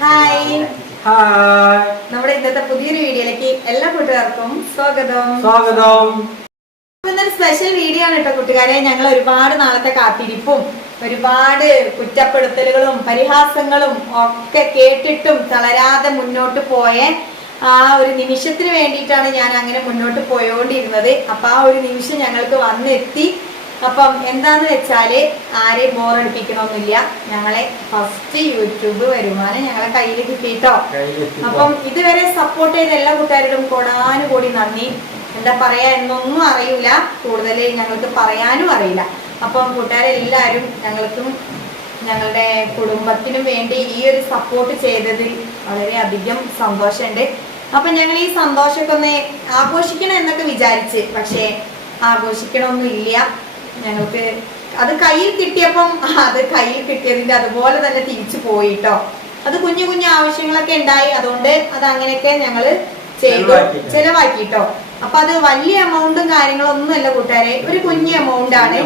Hi hi നമ്മുടെ ഇന്നത്തെ പുതിയൊരു വീഡിയോയിലേക്ക് എല്ലാ കൂട്ടുകാർക്കും സ്വാഗതം. സ്വാഗതം. ഇന്നൊരു സ്പെഷ്യൽ വീഡിയോ ആണ് കേട്ടോ കൂട്ടുകാരെ. ഞങ്ങൾ ഒരുപാട് നാളത്തെ കാത്തിരിപ്പും ഒരുപാട് കുറ്റപ്പെടുത്തലുകളും പരിഹാസങ്ങളും ഒക്കെ കേട്ടിട്ടും തളരാതെ മുന്നോട്ട് പോയ ആ ഒരു നിമിഷത്തിന് വേണ്ടിയിട്ടാണ് ഞാൻ അങ്ങനെ മുന്നോട്ട് പോയോണ്ടിരുന്നത്. അപ്പൊ ആ ഒരു നിമിഷം ഞങ്ങൾക്ക് വന്നെത്തി. അപ്പം എന്താന്ന് വെച്ചാൽ ആരെയും ബോറടിപ്പിക്കണമെന്നില്ല ഞങ്ങളെ ഫസ്റ്റ് യൂട്യൂബ് വരുമാനം ഞങ്ങളെ കയ്യിൽ കിട്ടിയിട്ടോ. അപ്പം ഇതുവരെ സപ്പോർട്ട് ചെയ്ത എല്ലാ കൂട്ടുകാരോടും കോടാനുകൂടി നന്ദി. എന്താ പറയാ എന്നൊന്നും അറിയില്ല. കൂടുതൽ ഞങ്ങൾക്ക് പറയാനും അറിയില്ല. അപ്പം കൂട്ടുകാരെല്ലാവരും ഞങ്ങൾക്കും ഞങ്ങളുടെ കുടുംബത്തിനും വേണ്ടി ഈ ഒരു സപ്പോർട്ട് ചെയ്തതിൽ വളരെ വളരെയധികം സന്തോഷമുണ്ട്. അപ്പൊ ഞങ്ങൾ ഈ സന്തോഷമൊക്കെ ഒന്ന് ആഘോഷിക്കണം എന്നൊക്കെ വിചാരിച്ച്. പക്ഷേ ആഘോഷിക്കണമൊന്നുമില്ല. ഞങ്ങൾക്ക് അത് കയ്യിൽ കിട്ടിയപ്പം അത് കയ്യിൽ കിട്ടിയതിന്റെ അതുപോലെ തന്നെ തിരിച്ചു പോയിട്ടോ. അത് കുഞ്ഞു കുഞ്ഞു ആവശ്യങ്ങളൊക്കെ ഉണ്ടായി. അതുകൊണ്ട് അത് അങ്ങനെയൊക്കെ ഞങ്ങൾ ചെയ്തു. ചെലവാക്കിട്ടോ. അപ്പൊ അത് വലിയ എമൗണ്ടും കാര്യങ്ങളൊന്നും അല്ല കൂട്ടുകാരെ. ഒരു കുഞ്ഞു എമൗണ്ട് ആണ്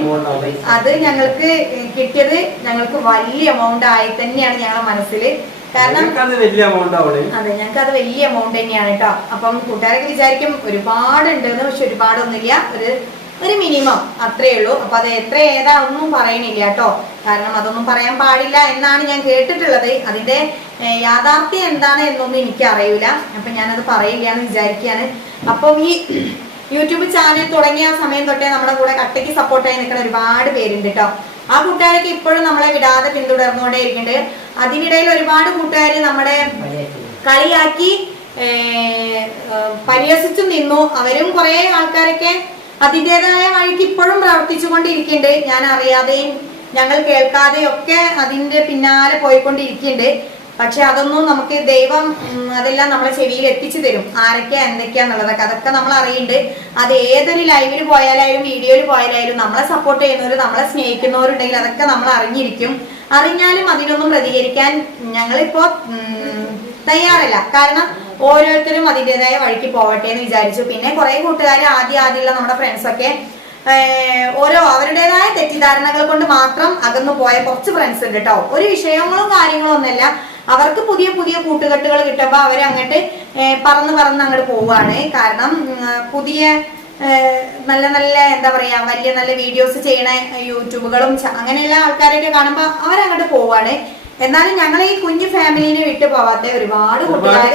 അത് ഞങ്ങൾക്ക് കിട്ടിയത് ഞങ്ങൾക്ക് വലിയ എമൗണ്ട് ആയി തന്നെയാണ് ഞങ്ങളുടെ മനസ്സിൽ കാരണം അതെ ഞങ്ങൾക്ക് അത് വലിയ എമൗണ്ട് തന്നെയാണ് കേട്ടോ. അപ്പം കൂട്ടുകാരൊക്കെ വിചാരിക്കും ഒരുപാട് ഉണ്ടെന്ന് പക്ഷെ ഒരുപാടൊന്നുമില്ല. ഒരു ഒരു മിനിമം അത്രേ ഉള്ളൂ. അപ്പൊ അത് എത്ര ഏതാ ഒന്നും പറയണില്ല കേട്ടോ. കാരണം അതൊന്നും പറയാൻ പാടില്ല എന്നാണ് ഞാൻ കേട്ടിട്ടുള്ളത്. അതിന്റെ യാഥാർത്ഥ്യം എന്താണ് എന്നൊന്നും എനിക്ക് അറിയില്ല. അപ്പൊ ഞാനത് പറയില്ലാന്ന് വിചാരിക്കുകയാണ്. അപ്പം ഈ യൂട്യൂബ് ചാനൽ തുടങ്ങിയ സമയം തൊട്ടേ നമ്മുടെ കൂടെ കട്ടയ്ക്ക് സപ്പോർട്ടായി നിൽക്കുന്ന ഒരുപാട് പേരുണ്ട് കേട്ടോ. ആ കൂട്ടുകാരൊക്കെ ഇപ്പോഴും നമ്മളെ വിടാതെ പിന്തുടർന്നുകൊണ്ടേ ഇരിക്കുന്നുണ്ട് അതിനിടയിൽ ഒരുപാട് കൂട്ടുകാർ നമ്മുടെ കളിയാക്കി ഏർ, നിന്നു. അവരും കുറെ ആൾക്കാരൊക്കെ അതിന്റെതായ വഴിക്ക് ഇപ്പോഴും പ്രവർത്തിച്ചു കൊണ്ടിരിക്കുന്നുണ്ട് ഞാൻ അറിയാതെയും ഞങ്ങൾ കേൾക്കാതെയും ഒക്കെ അതിന്റെ പിന്നാലെ പോയിക്കൊണ്ടിരിക്കുന്നുണ്ട്. പക്ഷെ അതൊന്നും നമുക്ക് ദൈവം അതെല്ലാം നമ്മളെ ചെവിയിൽ എത്തിച്ചു തരും. ആരൊക്കെയാ എന്തൊക്കെയാന്നുള്ളതൊക്കെ. അതൊക്കെ നമ്മൾ അറിയുന്നുണ്ട്. അത് ഏതൊരു ലൈവിൽ പോയാലായാലും വീഡിയോയിൽ പോയാലായാലും നമ്മളെ സപ്പോർട്ട് ചെയ്യുന്നവർ നമ്മളെ സ്നേഹിക്കുന്നവരുണ്ടെങ്കിൽ അതൊക്കെ നമ്മൾ അറിഞ്ഞിരിക്കും. അറിഞ്ഞാലും അതിനൊന്നും പ്രതികരിക്കാൻ ഞങ്ങളിപ്പോ തയ്യാറല്ല. കാരണം ഓരോരുത്തരും അതിന്റെതായ വഴിക്ക് പോവട്ടെ എന്ന് വിചാരിച്ചു. പിന്നെ കുറെ കൂട്ടുകാർ ആദ്യം ആദ്യമുള്ള നമ്മുടെ ഫ്രണ്ട്സൊക്കെ ഓരോ അവരുടേതായ തെറ്റിദ്ധാരണകൾ കൊണ്ട് മാത്രം അകന്നു പോയ കുറച്ച് ഫ്രണ്ട്സ് ഉണ്ട് കേട്ടോ ഒരു വിഷയങ്ങളും കാര്യങ്ങളും ഒന്നല്ല അവർക്ക് പുതിയ പുതിയ കൂട്ടുകെട്ടുകൾ കിട്ടുമ്പോൾ അവർ അങ്ങോട്ട് പറന്ന് പറന്ന് അങ്ങോട്ട് പോവുകയാണ് കാരണം പുതിയ നല്ല നല്ല എന്താ പറയാ വലിയ നല്ല വീഡിയോസ് ചെയ്യണ യൂട്യൂബുകളും അങ്ങനെയുള്ള ആൾക്കാരെയൊക്കെ കാണുമ്പോൾ അവരങ്ങോട്ട് പോവാണ്. എന്നാലും ഞങ്ങൾ ഈ കുഞ്ഞു ഫാമിലിനെ വിട്ടു പോവാത്ത ഒരുപാട് കൂട്ടുകാർ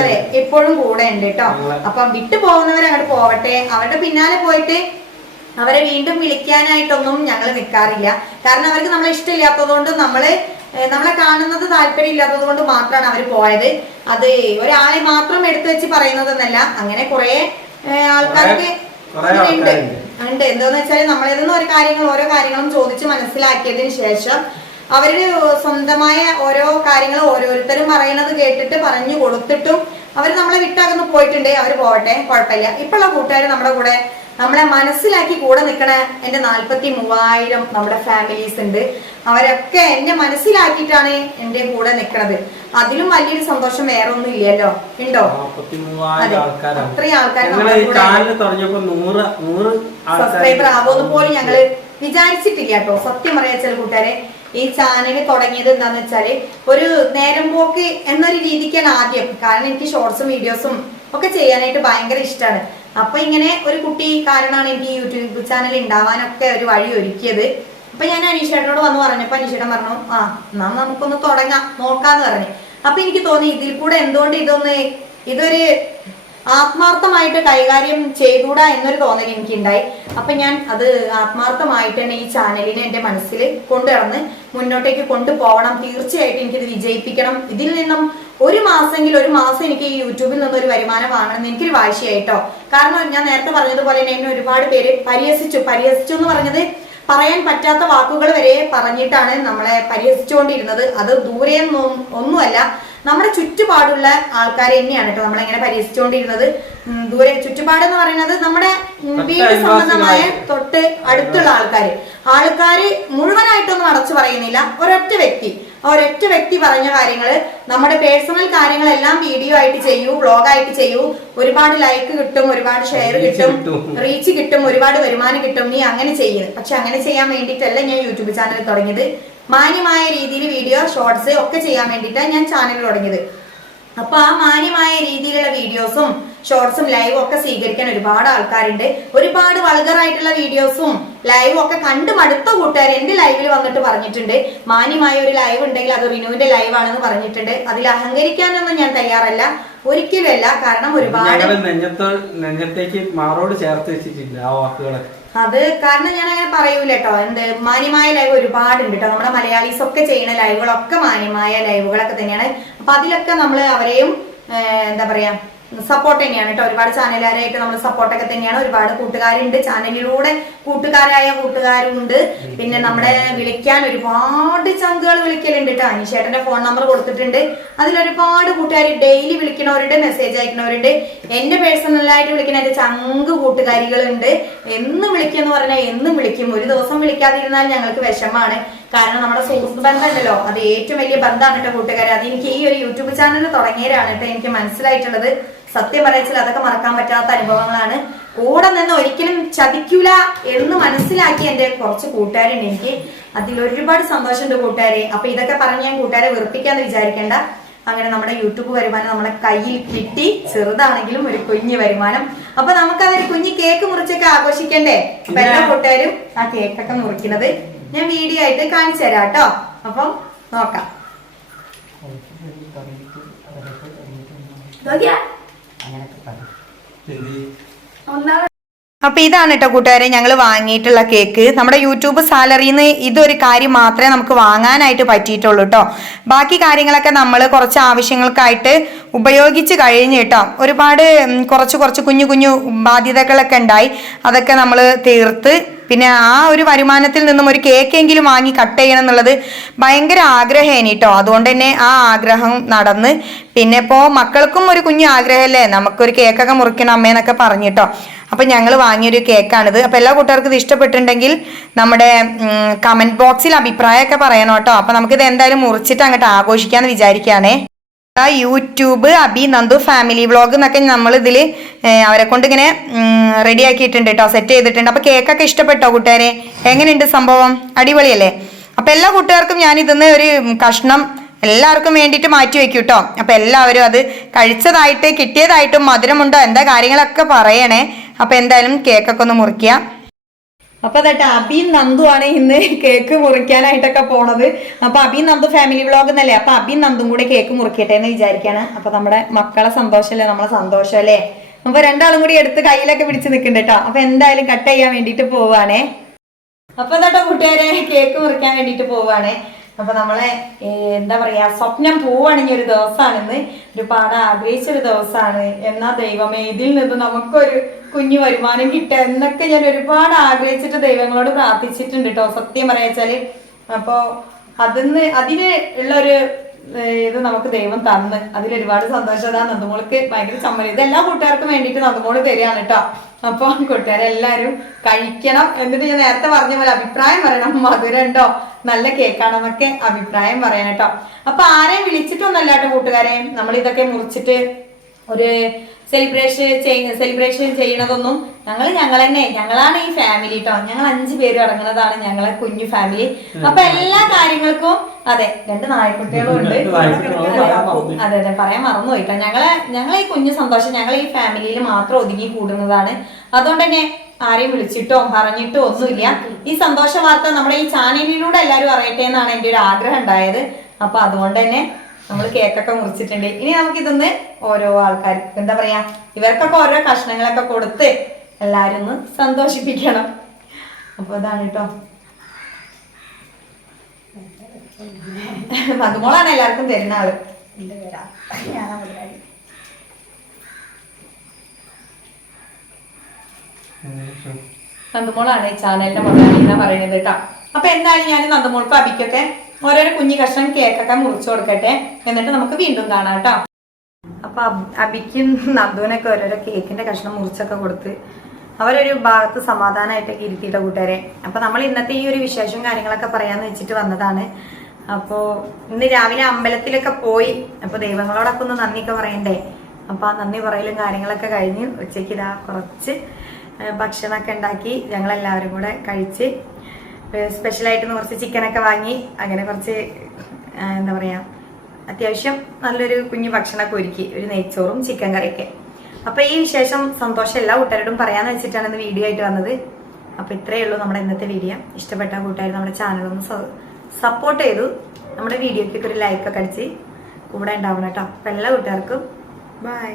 അതെ എപ്പോഴും കൂടെ ഉണ്ട് കേട്ടോ അപ്പം വിട്ടു പോകുന്നവർ അങ്ങോട്ട് പോവട്ടെ. അവരുടെ പിന്നാലെ പോയിട്ട് അവരെ വീണ്ടും വിളിക്കാനായിട്ടൊന്നും ഞങ്ങൾ നിൽക്കാറില്ല കാരണം അവർക്ക് നമ്മളെ ഇഷ്ടമില്ലാത്തതുകൊണ്ട് നമ്മൾ നമ്മളെ കാണുന്നത് താല്പര്യം ഇല്ലാത്തത് കൊണ്ട് മാത്രമാണ് അവർ പോയത്. അത് ഒരാളെ മാത്രം എടുത്തു വെച്ച് പറയുന്നതെന്നല്ല. അങ്ങനെ കുറെ ആൾക്കാർക്ക് ഉണ്ട്. ഉണ്ട്. എന്താന്ന് വെച്ചാൽ നമ്മളിൽ ഒരു കാര്യങ്ങൾ ഓരോ കാര്യങ്ങളും ചോദിച്ച് മനസ്സിലാക്കിയതിന് ശേഷം അവർ സ്വന്തമായ ഓരോ കാര്യങ്ങൾ ഓരോരുത്തരും പറയണത് കേട്ടിട്ട് പറഞ്ഞു കൊടുത്തിട്ടും അവർ നമ്മളെ വിട്ടകന്ന് പോയിട്ടുണ്ട് അവർ പോകട്ടെ കുഴപ്പമില്ല. ഇപ്പോഴുള്ള കൂട്ടുകാർ നമ്മുടെ കൂടെ നമ്മളെ മനസ്സിലാക്കി കൂടെ നിൽക്കണ എന്റെ നാൽപ്പത്തി മൂവായിരം നമ്മുടെ ഫാമിലീസ് ഉണ്ട്. അവരൊക്കെ എന്നെ മനസ്സിലാക്കിയിട്ടാണ് എന്റെ കൂടെ നിൽക്കണത്. അതിലും വലിയൊരു സന്തോഷം വേറെ ഒന്നും ഇല്ലല്ലോ. ഉണ്ടോ? അത്രയും ആൾക്കാർ സബ്സ്ക്രൈബർ ആവുമെന്ന് പോലും ഞങ്ങൾ വിചാരിച്ചിട്ടില്ല കേട്ടോ. സത്യം പറയാ ചില കൂട്ടുകാരെ. ഈ ചാനൽ തുടങ്ങിയത് എന്താന്ന് വെച്ചാൽ ഒരു നേരം പോക്ക് എന്നൊരു രീതിക്കാണ് ആദ്യം. കാരണം എനിക്ക് ഷോർട്സും വീഡിയോസും ഒക്കെ ചെയ്യാനായിട്ട് ഭയങ്കര ഇഷ്ടമാണ് അപ്പൊ ഇങ്ങനെ ഒരു കുട്ടി കാരണമാണ് എനിക്ക് യൂട്യൂബ് ചാനൽ ഉണ്ടാവാനൊക്കെ ഒരു വഴി ഒരുക്കിയത്. അപ്പൊ ഞാൻ അനീഷേട്ടനോട് വന്ന് പറഞ്ഞപ്പോ അനീഷേട്ടൻ പറഞ്ഞു ആ എന്നാ നമുക്കൊന്ന് തുടങ്ങാം നോക്കാന്ന് പറഞ്ഞു. അപ്പൊ എനിക്ക് തോന്നി ഇതിൽ കൂടെ എന്തുകൊണ്ട് ഇതൊന്ന് ഇതൊരു ആത്മാർത്ഥമായിട്ട് കൈകാര്യം ചെയ്തൂടാ എന്നൊരു തോന്നൽ എനിക്കുണ്ടായി. അപ്പൊ ഞാൻ അത് ആത്മാർത്ഥമായിട്ട് തന്നെ ഈ ചാനലിനെ എന്റെ മനസ്സിൽ കൊണ്ടുവന്ന് മുന്നോട്ടേക്ക് കൊണ്ടുപോകണം. തീർച്ചയായിട്ടും എനിക്കിത് വിജയിപ്പിക്കണം. ഇതിൽ നിന്നും ഒരു മാസമെങ്കിൽ ഒരു മാസം എനിക്ക് ഈ യൂട്യൂബിൽ നിന്ന് ഒരു വരുമാനം വാങ്ങണം എന്ന് എനിക്കൊരു വാശിയായിട്ടോ. കാരണം ഞാൻ നേരത്തെ പറഞ്ഞതുപോലെ തന്നെ എന്നെ ഒരുപാട് പേര് പരിഹസിച്ചു. പരിഹസിച്ചു എന്ന് പറഞ്ഞത് പറയാൻ പറ്റാത്ത വാക്കുകൾ വരെ പറഞ്ഞിട്ടാണ് നമ്മളെ പരിഹസിച്ചുകൊണ്ടിരുന്നത്. അത് ദൂരെ ഒന്നുമല്ല. നമ്മുടെ ചുറ്റുപാടുള്ള ആൾക്കാരെ തന്നെയാണ് കേട്ടോ നമ്മളെങ്ങനെ പരിഹസിച്ചുകൊണ്ടിരുന്നത് ഉം, ദൂരെ ചുറ്റുപാട് എന്ന് പറയുന്നത് നമ്മുടെ വീട് സംബന്ധമായ തൊട്ട് അടുത്തുള്ള ആൾക്കാര്. ആൾക്കാര് മുഴുവനായിട്ടൊന്നും അടച്ചു പറയുന്നില്ല. ഒരൊറ്റ വ്യക്തി. ആ ഒരൊറ്റ വ്യക്തി പറഞ്ഞ കാര്യങ്ങൾ നമ്മുടെ പേഴ്സണൽ കാര്യങ്ങളെല്ലാം വീഡിയോ ആയിട്ട് ചെയ്യൂ വ്ളോഗ് ആയിട്ട് ചെയ്യൂ. ഒരുപാട് ലൈക്ക് കിട്ടും ഒരുപാട് ഷെയർ കിട്ടും. കിട്ടും. റീച്ച് കിട്ടും ഒരുപാട് വരുമാനം കിട്ടും. നീ അങ്ങനെ ചെയ്യുന്നത് പക്ഷെ അങ്ങനെ ചെയ്യാൻ വേണ്ടിയിട്ടല്ല ഞാൻ യൂട്യൂബ് ചാനൽ തുടങ്ങിയത്. മാന്യമായ രീതിയിൽ വീഡിയോ ഷോർട്സ് ഒക്കെ ചെയ്യാൻ വേണ്ടിയിട്ടാണ് ഞാൻ ചാനൽ തുടങ്ങിയത്. അപ്പൊ ആ മാന്യമായ രീതിയിലുള്ള വീഡിയോസും ഷോർട്സും ലൈവും ഒക്കെ സ്വീകരിക്കാൻ ഒരുപാട് ആൾക്കാരുണ്ട്. ഒരുപാട് വൾഗറായിട്ടുള്ള വീഡിയോസും ലൈവും ഒക്കെ കണ്ടു മടുത്ത കൂട്ടുകാർ എന്റെ ലൈവിൽ വന്നിട്ട് പറഞ്ഞിട്ടുണ്ട്. മാന്യമായ ഒരു ലൈവ് ഉണ്ടെങ്കിൽ അത് റിനുവിന്റെ ലൈവ് ആണെന്ന് പറഞ്ഞിട്ടുണ്ട്. അതിൽ അഹങ്കരിക്കാനൊന്നും ഞാൻ തയ്യാറല്ല. ഒരിക്കലല്ല കാരണം ഒരുപാട് നെഞ്ഞത്തേക്ക് മാറോട് ചേർത്ത് വെച്ചിട്ടില്ല ആ വാക്കുകളൊക്കെ. അത് കാരണം ഞാൻ അങ്ങനെ പറയൂല കേട്ടോ എന്ത് മാന്യമായ ലൈവ് ഒരുപാടുണ്ട് കേട്ടോ നമ്മുടെ മലയാളീസ് ഒക്കെ ചെയ്യുന്ന ലൈവുകളൊക്കെ മാന്യമായ ലൈവുകളൊക്കെ തന്നെയാണ്. അപ്പൊ അതിലൊക്കെ നമ്മൾ അവരെയും എന്താ പറയാ സപ്പോർട്ട് തന്നെയാണ് കേട്ടോ ഒരുപാട് ചാനലുകാരായിട്ട് നമ്മൾ സപ്പോർട്ടൊക്കെ തന്നെയാണ്. ഒരുപാട് കൂട്ടുകാരുണ്ട്. ചാനലിലൂടെ കൂട്ടുകാരായ കൂട്ടുകാരുണ്ട് പിന്നെ നമ്മുടെ വിളിക്കാൻ ഒരുപാട് ചങ്കുകൾ വിളിക്കലുണ്ട് കേട്ടോ അനീഷേട്ടന്റെ ഫോൺ നമ്പർ കൊടുത്തിട്ടുണ്ട്. അതിലൊരുപാട് കൂട്ടുകാർ ഡെയിലി വിളിക്കണവരുണ്ട് മെസ്സേജ് അയക്കണവരുണ്ട്. എന്റെ പേഴ്സണലായിട്ട് വിളിക്കുന്ന എന്റെ ചങ്ക് കൂട്ടുകാരികളുണ്ട്. എന്നും വിളിക്കുമെന്ന് പറഞ്ഞാൽ എന്നും വിളിക്കും. ഒരു ദിവസം വിളിക്കാതിരുന്നാൽ ഞങ്ങൾക്ക് വിഷമാണ്. കാരണം നമ്മുടെ സുഹൃത്ത് ബന്ധം ഉണ്ടല്ലോ അത് ഏറ്റവും വലിയ ബന്ധമാണ് കേട്ടോ കൂട്ടുകാരെ. അത് എനിക്ക് ഈ ഒരു യൂട്യൂബ് ചാനൽ തുടങ്ങിയതാണ് കേട്ടോ എനിക്ക് മനസ്സിലായിട്ടുള്ളത്. സത്യം പറയച്ചാൽ അതൊക്കെ മറക്കാൻ പറ്റാത്ത അനുഭവങ്ങളാണ്. കൂടെ നിന്ന് ഒരിക്കലും ചതിക്കൂല എന്ന് മനസ്സിലാക്കി എന്റെ കുറച്ച് കൂട്ടുകാരുണ്ട് എനിക്ക്. അതിൽ ഒരുപാട് സന്തോഷമുണ്ട് കൂട്ടുകാരെ. അപ്പൊ ഇതൊക്കെ പറഞ്ഞ് ഞാൻ കൂട്ടുകാരെ വെറുപ്പിക്കാന്ന് വിചാരിക്കേണ്ട. അങ്ങനെ നമ്മുടെ യൂട്യൂബ് വരുമാനം നമ്മുടെ കയ്യിൽ കിട്ടി. ചെറുതാണെങ്കിലും ഒരു കുഞ്ഞു വരുമാനം. അപ്പൊ നമുക്കതൊരു കുഞ്ഞു കേക്ക് മുറിച്ചൊക്കെ ആഘോഷിക്കണ്ടേ? അപ്പൊ എല്ലാ കൂട്ടുകാരും ആ കേക്കൊക്കെ മുറിക്കുന്നത് ഞാൻ വീഡിയോ ആയിട്ട് കാണിച്ചു തരാം കേട്ടോ. അപ്പം നോക്കാം. അപ്പൊ ഇതാണ് കേട്ടോ കൂട്ടുകാരെ ഞങ്ങൾ വാങ്ങിയിട്ടുള്ള കേക്ക്. നമ്മുടെ യൂട്യൂബ് സാലറിയിൽ നിന്ന് ഇതൊരു കാര്യം മാത്രമേ നമുക്ക് വാങ്ങാനായിട്ട് പറ്റിയിട്ടുള്ളൂ കേട്ടോ ബാക്കി കാര്യങ്ങളൊക്കെ നമ്മൾ കുറച്ച് ആവശ്യങ്ങൾക്കായിട്ട് ഉപയോഗിച്ച് കഴിഞ്ഞ് കേട്ടോ ഒരുപാട് കുറച്ച് കുറച്ച് കുഞ്ഞു കുഞ്ഞു ബാധ്യതകളൊക്കെ ഉണ്ടായി. അതൊക്കെ നമ്മൾ തീർത്ത് പിന്നെ ആ ഒരു വരുമാനത്തിൽ നിന്നും ഒരു കേക്കെങ്കിലും വാങ്ങി കട്ട് ചെയ്യണം എന്നുള്ളത് ഭയങ്കര ആഗ്രഹമാണ് കേട്ടോ അതുകൊണ്ട് തന്നെ ആ ആഗ്രഹം നടന്ന്. പിന്നെ ഇപ്പോൾ മക്കൾക്കും ഒരു കുഞ്ഞു ആഗ്രഹമല്ലേ? നമുക്കൊരു കേക്കൊക്കെ മുറിക്കണം അമ്മേന്നൊക്കെ പറഞ്ഞിട്ടോ. അപ്പം ഞങ്ങൾ വാങ്ങിയൊരു കേക്കാണിത് അപ്പം എല്ലാ കൂട്ടുകാർക്കും ഇത് ഇഷ്ടപ്പെട്ടിട്ടുണ്ടെങ്കിൽ നമ്മുടെ കമന്റ് ബോക്സിൽ അഭിപ്രായമൊക്കെ പറയണം കേട്ടോ. അപ്പം നമുക്കിത് എന്തായാലും മുറിച്ചിട്ട് അങ്ങോട്ട് ആഘോഷിക്കാമെന്ന് വിചാരിക്കുകയാണേ YouTube Abhi Nandu family vlog എന്നൊക്കെ നമ്മൾ ഇതിൽ അവരെ കൊണ്ട് ഇങ്ങനെ റെഡി ആക്കിയിട്ടുണ്ട് കേട്ടോ സെറ്റ് ചെയ്തിട്ടുണ്ട്. അപ്പൊ കേക്കൊക്കെ ഇഷ്ടപ്പെട്ടോ കൂട്ടുകാരെ? എങ്ങനെയുണ്ട് സംഭവം? അടിപൊളിയല്ലേ? അപ്പൊ എല്ലാ കൂട്ടുകാർക്കും ഞാൻ ഇതിന്ന് ഒരു കഷ്ണം എല്ലാവർക്കും വേണ്ടിയിട്ട് മാറ്റി വെക്കും കേട്ടോ അപ്പൊ എല്ലാവരും അത് കഴിച്ചതായിട്ട് കിട്ടിയതായിട്ടും മധുരമുണ്ടോ എന്താ കാര്യങ്ങളൊക്കെ പറയണേ. അപ്പൊ എന്തായാലും കേക്കൊക്കെ ഒന്ന് മുറിക്കുക അപ്പൊ അതേട്ടാ അബിയും നന്ദു ആണ് ഇന്ന് കേക്ക് മുറിക്കാനായിട്ടൊക്കെ പോണത്. അപ്പൊ അബിയും നന്ദു ഫാമിലി വ്ളോഗ് എന്നല്ലേ? അപ്പൊ അബിയും നന്ദും കൂടെ കേക്ക് മുറിക്കട്ടെ എന്ന് വിചാരിക്കാണ്. അപ്പൊ നമ്മുടെ മക്കളെ സന്തോഷമല്ലേ നമ്മളെ സന്തോഷം അല്ലേ അപ്പൊ രണ്ടാളും കൂടി എടുത്ത് കയ്യിലൊക്കെ പിടിച്ച് നിൽക്കുന്നുണ്ട് കേട്ടോ. അപ്പൊ എന്തായാലും കട്ട് ചെയ്യാൻ വേണ്ടിട്ട് പോവാണേ. അപ്പൊ എന്താട്ടോ കൂട്ടുകാരെ? കേക്ക് മുറിക്കാൻ വേണ്ടിട്ട് പോവാണേ. അപ്പൊ നമ്മളെ എന്താ പറയാ സ്വപ്നം പോവാണെങ്കിൽ ഒരു ദിവസമാണെന്ന് ഒരുപാട് ആഗ്രഹിച്ചൊരു ദിവസമാണ് എന്നാ ദൈവമേ ഇതിൽ നിന്ന് നമുക്കൊരു കുഞ്ഞു വരുമാനം കിട്ടുക എന്നൊക്കെ ഞാൻ ഒരുപാട് ആഗ്രഹിച്ചിട്ട് ദൈവങ്ങളോട് പ്രാർത്ഥിച്ചിട്ടുണ്ട് കേട്ടോ. സത്യം പറയാച്ചാൽ അപ്പോ അതിന്ന് അതിന് ഉള്ളൊരു ഇത് നമുക്ക് ദൈവം തന്ന്. അതിൽ ഒരുപാട് സന്തോഷം അതാ നന്ദമോൾക്ക് ഭയങ്കര സമ്മതം ഇത് എല്ലാ കൂട്ടുകാർക്കും വേണ്ടിട്ട് നന്ദമോൾ തരികയാണ് കേട്ടോ. അപ്പൊ കൂട്ടുകാരെല്ലാരും കഴിക്കണം എന്നിട്ട് ഞാൻ നേരത്തെ പറഞ്ഞ പോലെ അഭിപ്രായം പറയണം. മധുരണ്ടോ നല്ല കേക്കാണെന്നൊക്കെ അഭിപ്രായം പറയണം കേട്ടോ. അപ്പൊ ആരെയും വിളിച്ചിട്ടൊന്നല്ല കേട്ടോ കൂട്ടുകാരെ. നമ്മൾ ഇതൊക്കെ മുറിച്ചിട്ട് ഒരു സെലിബ്രേഷൻ സെലിബ്രേഷൻ ചെയ്യണതൊന്നും ഞങ്ങൾ ഞങ്ങൾ തന്നെ ഞങ്ങളാണ് ഈ ഫാമിലി കേട്ടോ ഞങ്ങൾ അഞ്ചു പേര് ഇറങ്ങുന്നതാണ് ഞങ്ങളെ കുഞ്ഞു ഫാമിലി അപ്പൊ എല്ലാ കാര്യങ്ങൾക്കും അതെ രണ്ട് നായക്കുട്ടികളും ഉണ്ട് അതെ അതെ പറയാൻ മറന്നു പോയിട്ടോ ഞങ്ങളെ ഞങ്ങളെ ഈ കുഞ്ഞു സന്തോഷം ഞങ്ങൾ ഈ ഫാമിലിയിൽ മാത്രം ഒതുങ്ങി കൂടുന്നതാണ്. അതുകൊണ്ട് തന്നെ ആരെയും വിളിച്ചിട്ടോ പറഞ്ഞിട്ടോ ഒന്നുമില്ല. ഈ സന്തോഷ വാർത്ത നമ്മുടെ ഈ ചാനലിലൂടെ എല്ലാവരും അറിയട്ടെ എന്നാണ് എന്റെ ഒരു ആഗ്രഹം ഉണ്ടായത്. അപ്പൊ അതുകൊണ്ട് തന്നെ നമ്മൾ കേക്കൊക്കെ മുറിച്ചിട്ടുണ്ട്. ഇനി നമുക്ക് ഇതൊന്ന് ഓരോ ആൾക്കാർ എന്താ പറയാ ഇവർക്കൊക്കെ ഓരോ കഷ്ണങ്ങളൊക്കെ കൊടുത്ത് എല്ലാരും ഒന്ന് സന്തോഷിപ്പിക്കണം. അപ്പൊ അതാണ് കേട്ടോ മധുമോളാണ് എല്ലാവർക്കും തരുന്ന ആൾ. നന്ദമോളാണ് ഈ ചാനലിന്റെ മുതലാളി എന്നാ പറയുന്നത് കേട്ടോ. അപ്പൊ എന്തായാലും ഞാൻ നന്ദമോൾക്ക് അബിക്കൊക്കെ ഓരോരോ കുഞ്ഞു കഷ്ണം കേക്കൊക്കെ മുറിച്ചു കൊടുക്കട്ടെ. എന്നിട്ട് നമുക്ക് വീണ്ടും കാണാം കേട്ടോ. അപ്പൊ അബ്- അബിക്കും നന്ദുവിനൊക്കെ ഓരോരോ കേക്കിന്റെ കഷ്ണം മുറിച്ചൊക്കെ കൊടുത്ത് അവരൊരു ഭാഗത്ത് സമാധാനമായിട്ടൊക്കെ ഇരുത്തിയിട്ട കൂട്ടുകാരെ. അപ്പൊ നമ്മൾ ഇന്നത്തെ ഈ ഒരു വിശേഷവും കാര്യങ്ങളൊക്കെ പറയാന്ന് വെച്ചിട്ട് വന്നതാണ്. അപ്പോ ഇന്ന് രാവിലെ അമ്പലത്തിലൊക്കെ പോയി. അപ്പൊ ദൈവങ്ങളോടൊക്കെ ഒന്ന് നന്ദിയൊക്കെ പറയണ്ടേ? അപ്പൊ ആ നന്ദി പറയലും കാര്യങ്ങളൊക്കെ കഴിഞ്ഞ് ഉച്ചയ്ക്ക് ഇതാ കുറച്ച് ഭക്ഷണമൊക്കെ ഉണ്ടാക്കി ഞങ്ങളെല്ലാവരും കൂടെ കഴിച്ച് സ്പെഷ്യലായിട്ട് കുറച്ച് ചിക്കനൊക്കെ വാങ്ങി അങ്ങനെ കുറച്ച് എന്താ പറയാ അത്യാവശ്യം നല്ലൊരു കുഞ്ഞു ഭക്ഷണമൊക്കെ ഒരുക്കി ഒരു നെയ്ച്ചോറും ചിക്കൻ കറിയൊക്കെ. അപ്പൊ ഈ വിശേഷം സന്തോഷം എല്ലാ കൂട്ടുകാരോടും പറയാന്ന് വെച്ചിട്ടാണ് ഇന്ന് വീഡിയോ ആയിട്ട് വന്നത്. അപ്പൊ ഇത്രയേ ഉള്ളൂ നമ്മുടെ ഇന്നത്തെ വീഡിയോ ഇഷ്ടപ്പെട്ട കൂട്ടുകാർ നമ്മുടെ ചാനൽ ഒന്ന് സപ്പോർട്ട് ചെയ്തു. നമ്മുടെ വീഡിയോക്കൊക്കെ ഒരു ലൈക്ക് ഒക്കെ അടിച്ച് കൂടെ ഉണ്ടാവണം കേട്ടോ. അപ്പൊ എല്ലാ കൂട്ടുകാർക്കും ബൈ